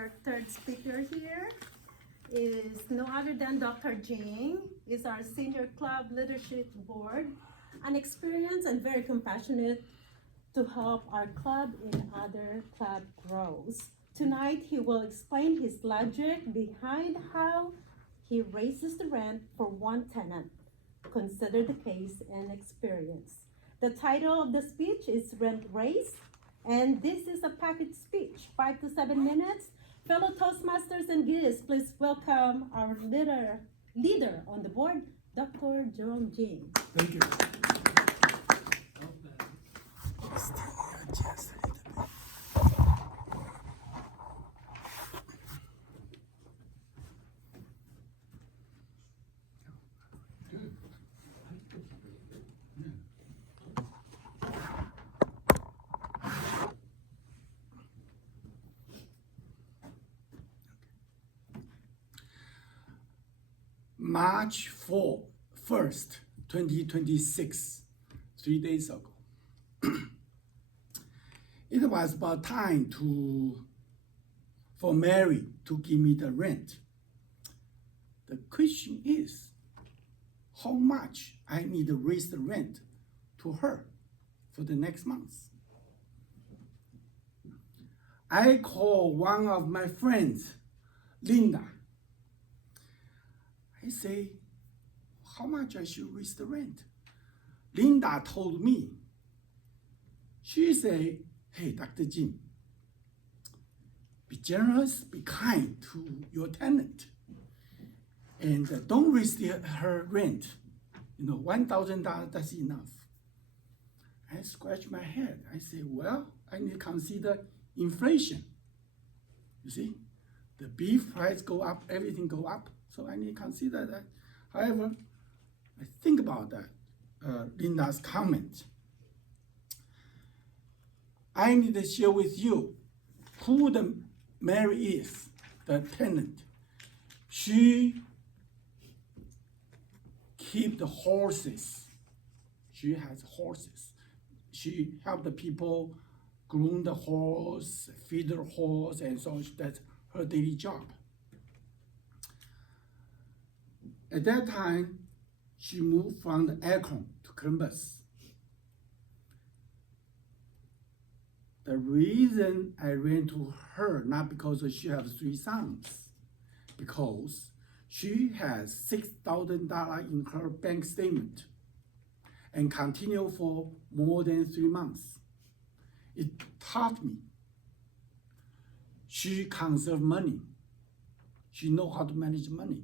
our third speaker here is no other than Dr. Jing, is our senior club leadership board, an experienced and very compassionate to help our club in other club growth. Tonight, he will explain his logic behind how he raises the rent for one tenant. Consider the case and experience. The title of the speech is Rent Raise, and this is a package speech, 5 to 7 minutes. Fellow Toastmasters and guests, please welcome our leader on the board, Dr. Jung Jing. Thank you. March 1st, 2026, 3 days ago. It was about time for Mary to give me the rent. The question is, how much I need to raise the rent to her for the next month. I call one of my friends, Linda. I say, how much I should raise the rent? Linda told me. She said, hey, Dr. Jing, be generous, be kind to your tenant, and don't raise her rent. $1,000, that's enough. I scratch my head. I say, well, I need to consider inflation. You see, the beef price go up, everything go up. So I need to consider that. However, I think about that, Linda's comment. I need to share with you who the Mary is, the tenant. She keep the horses. She has horses. She help the people groom the horse, feed the horse, and so that's her daily job. At that time, she moved from the Akron to Columbus. The reason I rent to her, not because she has 3 sons, because she has $6,000 in her bank statement and continue for more than 3 months. It taught me she conserve money. She know how to manage money.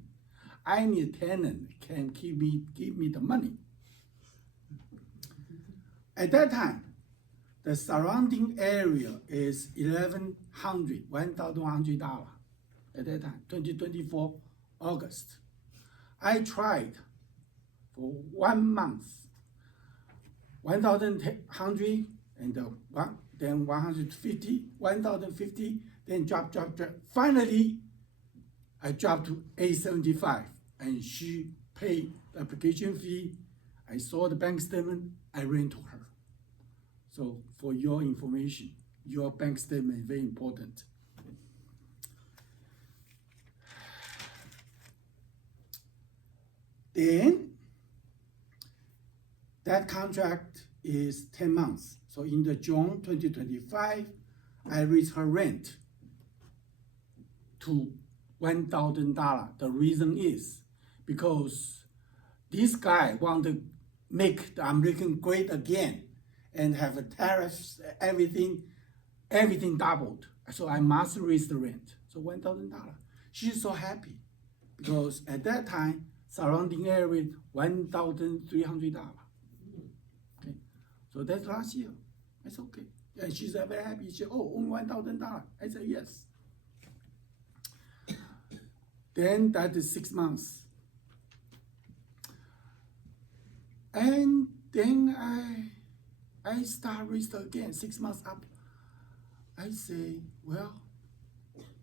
I need a tenant can give me the money. At that time, the surrounding area is $1,100 at that time, 2024 August. I tried for 1 month, 1,100 and then 150, 1,050, then drop. Finally, I dropped to $875. And she paid the application fee. I saw the bank statement, I rent to her. So for your information, your bank statement is very important. Then, that contract is 10 months. So in the June 2025, I raised her rent to $1,000. The reason is because this guy want to make the American great again and have a tariffs, everything doubled. So I must raise the rent. So $1,000. She's so happy because at that time, surrounding area, $1,300. Okay, so that's last year. That's okay. And she's very happy. She said, oh, only $1,000. I said, yes. Then that is 6 months. And then I start raise again, 6 months up. I say, well,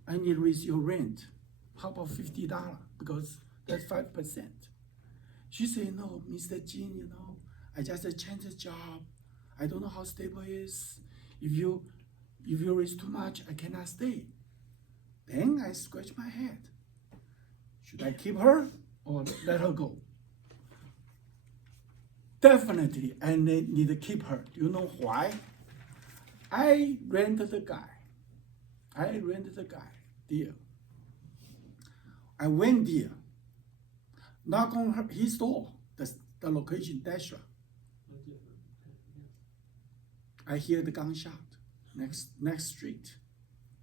I need to raise your rent. How about $50? Because that's 5%. She said, no, Mr. Jin, I just changed the job. I don't know how stable it is. If you raise too much, I cannot stay. Then I scratch my head. Should I keep her or let her go? Definitely, I need to keep her. Do you know why? I rented the guy there. I went there, knock on his door, the location, Dasher. I hear the gunshot, next street.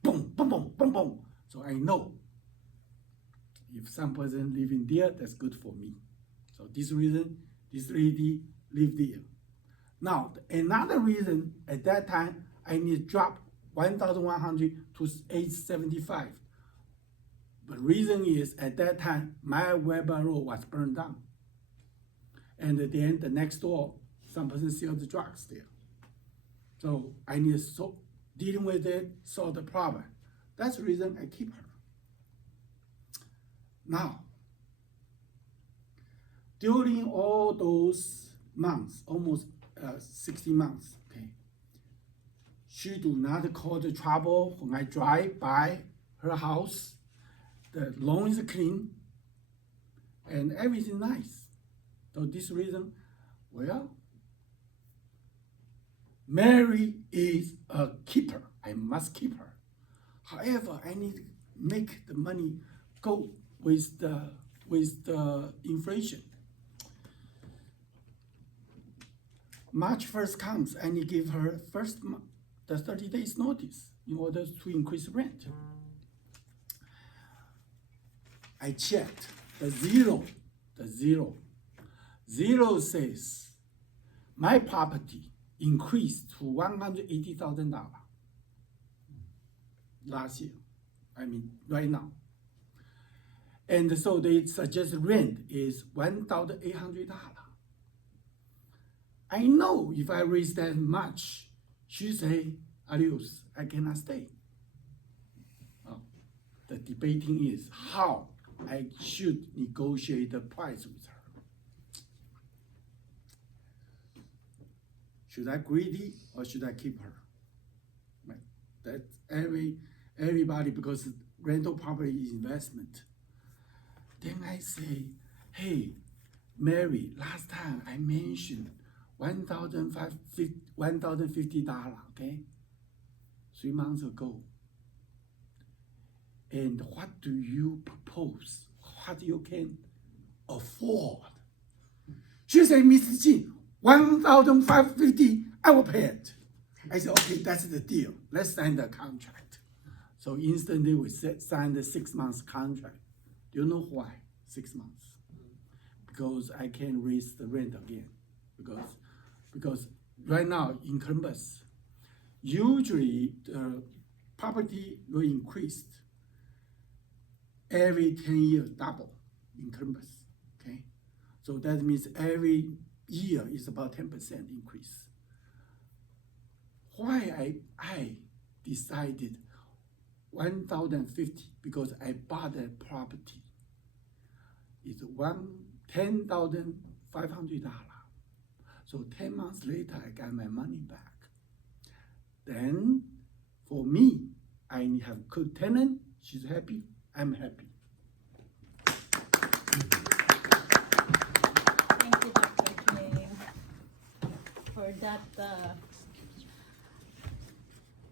Boom, boom, boom, boom, boom. So I know if some person living there, that's good for me. So this reason, this lady lived there. Now, another reason at that time, I need to drop 1,100 to 875. The reason is at that time, my Weber Road was burned down. And then the next door, some person sells the drugs there. So I need to dealing with it, solve the problem. That's the reason I keep her. Now, during all those months, almost 60 months, okay, she do not cause the trouble when I drive by her house. The lawn is clean and everything nice. So this reason, well, Mary is a keeper. I must keep her. However, I need to make the money go with the inflation. March 1st comes, I need to give her the 30 days notice in order to increase rent. I checked the zero. Zero says my property increased to $180,000 last year. I mean, right now. And so they suggest rent is $1,800. I know if I raise that much, she say, adios, I cannot stay. The debating is how I should negotiate the price with her. Should I greedy or should I keep her? Right. That's everybody, because rental property is investment. Then I say, hey, Mary, last time I mentioned $1,050, okay? 3 months ago. And what do you propose? What you can afford? She said, Mr. Jing, $1,550, I will pay it. I said, okay, that's the deal. Let's sign the contract. So instantly we signed the 6 months contract. Do you know why 6 months? Because I can raise the rent again. Because right now in Columbus, usually the property will increase every 10 years, double in Columbus, okay? So that means every year is about 10% increase. Why I decided $1,050, because I bought that property. It's $10,500. So 10 months later, I got my money back. Then for me, I have good tenant, she's happy, I'm happy. Thank you, Dr. Jing, for that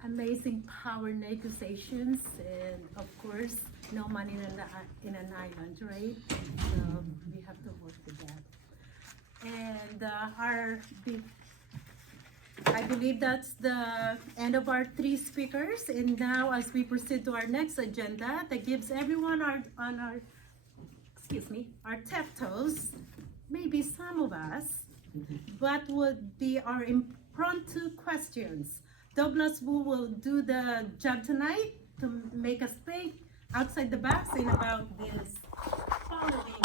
amazing power negotiations, and of course, no money in an island, right? So we have to work with that. And I believe that's the end of our 3 speakers. And now, as we proceed to our next agenda, that gives everyone our tiptoes, maybe some of us, what would be our impromptu questions. Douglas Wu will do the job tonight to make us think outside the box and about this following